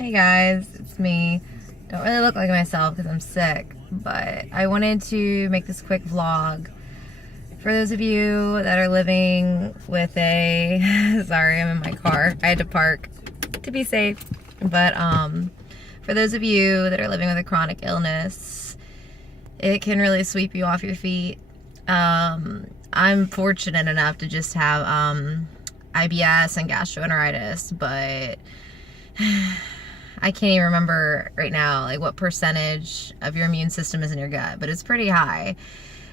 Hey guys, it's me. Don't really look like myself because I'm sick, but I wanted to make this quick vlog for those of you that are living with a, sorry, I'm in my car. I had to park to be safe, but for those of you that are living with a chronic illness, it can really sweep you off your feet. I'm fortunate enough to just have IBS and gastroenteritis, but I can't even remember right now like what percentage of your immune system is in your gut, but it's pretty high.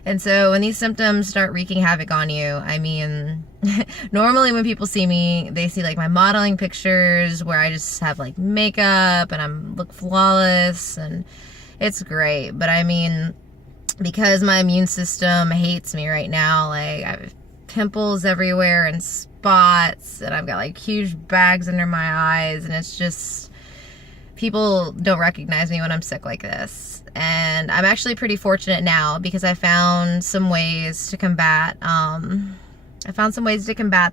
And so when these symptoms start wreaking havoc on you, I mean, normally when people see me, they see like my modeling pictures where I just have like makeup and I look flawless and it's great. But I mean, because my immune system hates me right now, like I have pimples everywhere and spots and I've got like huge bags under my eyes, and it's just, people don't recognize me when I'm sick like this. And I'm actually pretty fortunate now because I found some ways to combat the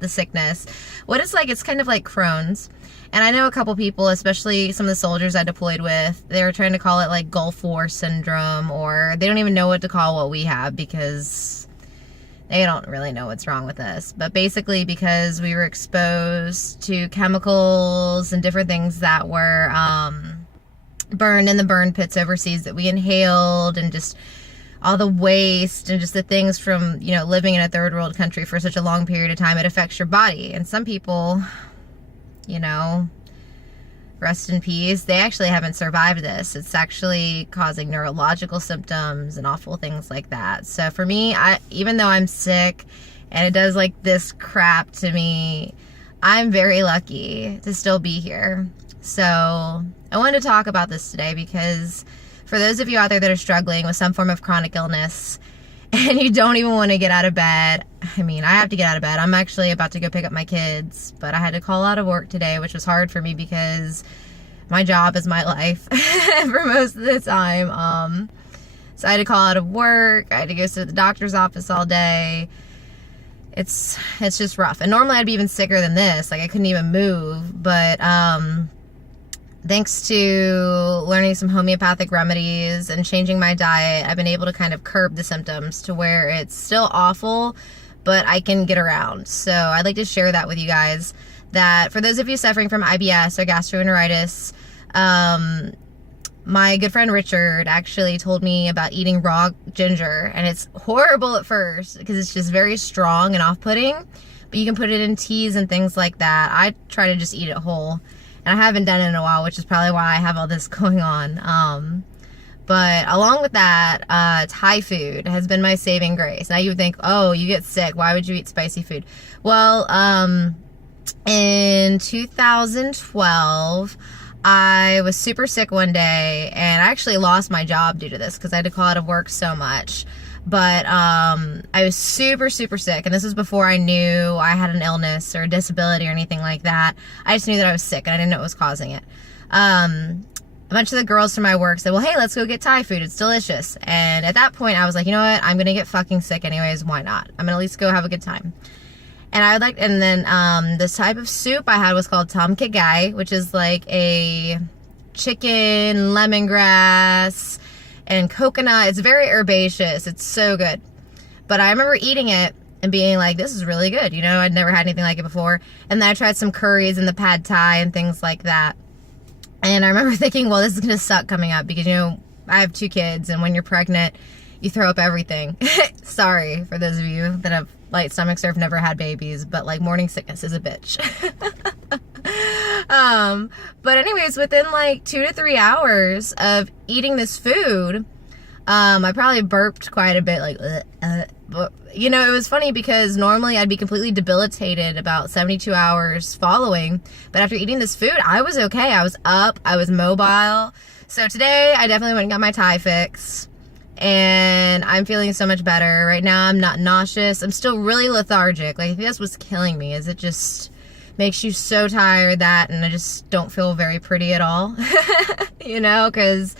sickness. What it's like, it's kind of like Crohn's. And I know a couple people, especially some of the soldiers I deployed with, they were trying to call it like Gulf War syndrome, or they don't even know what to call what we have because they don't really know what's wrong with us. But basically because we were exposed to chemicals and different things that were burned in the burn pits overseas that we inhaled, and just all the waste and just the things from, you know, living in a third world country for such a long period of time, it affects your body. And some people, you know, rest in peace, they actually haven't survived this. It's actually causing neurological symptoms and awful things like that. So for me, even though I'm sick and it does like this crap to me, I'm very lucky to still be here. So I wanted to talk about this today because for those of you out there that are struggling with some form of chronic illness and you don't even want to get out of bed, I mean, I have to get out of bed. I'm actually about to go pick up my kids, but I had to call out of work today, which was hard for me because my job is my life for most of the time. So I had to call out of work. I had to go to the doctor's office all day. It's just rough. And normally I'd be even sicker than this. Like I couldn't even move, but thanks to learning some homeopathic remedies and changing my diet, I've been able to kind of curb the symptoms to where it's still awful, but I can get around. So I'd like to share that with you guys, that for those of you suffering from IBS or gastroenteritis, my good friend Richard actually told me about eating raw ginger, and it's horrible at first because it's just very strong and off-putting, but you can put it in teas and things like that. I try to just eat it whole, and I haven't done it in a while, which is probably why I have all this going on. But along with that, Thai food has been my saving grace. Now you would think, oh, you get sick, why would you eat spicy food? Well, in 2012, I was super sick one day, and I actually lost my job due to this because I had to call out of work so much. But I was super, super sick, and this was before I knew I had an illness or a disability or anything like that. I just knew that I was sick, and I didn't know what was causing it. A bunch of the girls from my work said, well, hey, let's go get Thai food. It's delicious. And at that point, I was like, you know what? I'm going to get fucking sick anyways. Why not? I'm going to at least go have a good time. And then this type of soup I had was called tom kha gai, which is like a chicken, lemongrass, and coconut. It's very herbaceous. It's so good. But I remember eating it and being like, this is really good. You know, I'd never had anything like it before. And then I tried some curries and the pad thai and things like that. And I remember thinking, well, this is going to suck coming up because, you know, I have 2 kids, and when you're pregnant, you throw up everything. Sorry for those of you that have light stomachs or have never had babies, but like morning sickness is a bitch. But anyways, within like 2 to 3 hours of eating this food, I probably burped quite a bit, like, but you know, it was funny because normally I'd be completely debilitated about 72 hours following, but after eating this food, I was okay. I was up, I was mobile. So today I definitely went and got my Thai fix, and I'm feeling so much better. Right now I'm not nauseous. I'm still really lethargic. Like, I think that's what's killing me, is it just makes you so tired and I just don't feel very pretty at all. You know, because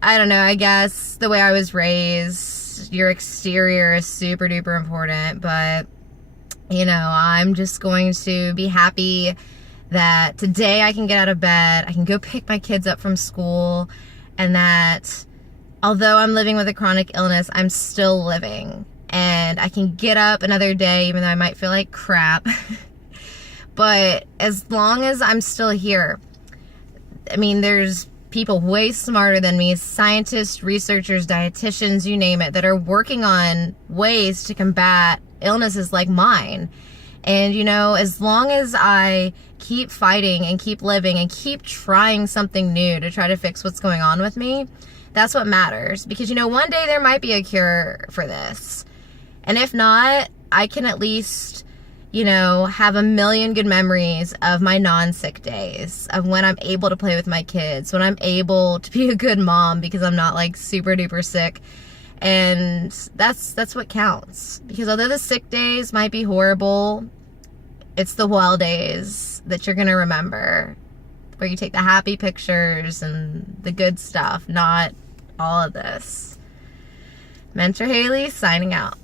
I don't know, I guess the way I was raised, your exterior is super duper important, but you know, I'm just going to be happy that today I can get out of bed, I can go pick my kids up from school, and that although I'm living with a chronic illness, I'm still living. And I can get up another day, even though I might feel like crap. But as long as I'm still here, I mean, there's people way smarter than me, scientists, researchers, dietitians, you name it, that are working on ways to combat illnesses like mine. And, you know, as long as I keep fighting and keep living and keep trying something new to try to fix what's going on with me, that's what matters. Because, you know, one day there might be a cure for this. And if not, I can at least, you know, have a million good memories of my non-sick days, of when I'm able to play with my kids, when I'm able to be a good mom because I'm not like super duper sick. And that's what counts. Because although the sick days might be horrible, it's the well days that you're going to remember, where you take the happy pictures and the good stuff, not all of this. Mentor Haley signing out.